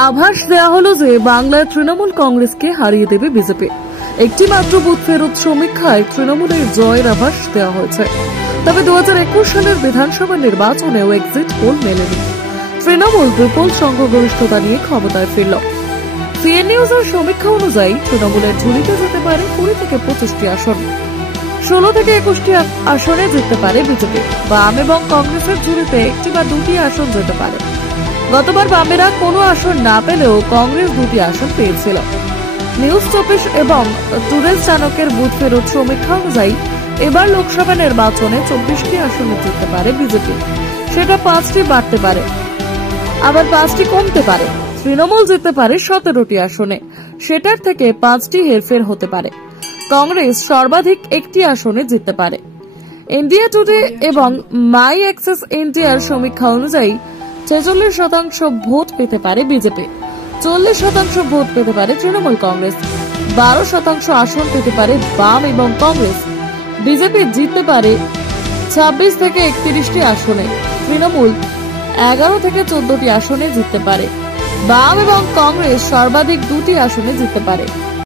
আভাস দেওয়া হলো যে বাংলায় তৃণমূল কংগ্রেসকে হারিয়ে দেবে বিজেপি। একটি মাত্র বুথ ফেরত সমীক্ষায় তৃণমূলের জয়ের আভাস দেওয়া হয়েছে। তবে 2021 সালের বিধানসভা নির্বাচনেও এক্সিট পোল মেলেনি। তৃণমূল বিপুল সংখ্যাগরিষ্ঠতা নিয়ে ক্ষমতায় ফিরল। সিএন নিউজের সমীক্ষা অনুযায়ী তৃণমূলের ঝুলিতে যেতে পারে 20 থেকে 25টি আসন, 16 থেকে 21টি আসনে জিততে পারে বিজেপি। বাম এবং কংগ্রেসের ঝুলিতে একটি বা দুটি আসন যেতে পারে। গতবার বামেরা কোনো আসন না পেলেও কংগ্রেস দুটি আসন পেয়েছিল। নিউজ 24 এবং টুডে চাণক্যের বুথ ফেরত সমীক্ষা অনুযায়ী এবার লোকসভা নির্বাচনে 24টি আসনে জিততে পারে বিজেপি। সেটা 5টি বাড়তে পারে, আবার 5টি কমতে পারে। তৃণমূল জিততে পারে 17টি আসনে, সেটার থেকে 5টি হেরফের হতে পারে। কংগ্রেস সর্বাধিক একটি আসনে জিততে পারে। ইন্ডিয়া টুডে এবং মাই অ্যাক্সেস ইন্ডিয়ার সমীক্ষা অনুযায়ী 46% ভোট পেতে পারে বিজেপি, 40% ভোট পেতে পারে তৃণমূল কংগ্রেস, 12% আসন পেতে পারে বাম এবং কংগ্রেস। বিজেপি জিততে পারে 26 থেকে 31টি আসনে, তৃণমূল 11 থেকে 14টি আসনে জিততে পারে। বাম এবং কংগ্রেস সর্বাধিক 2টি আসনে জিততে পারে।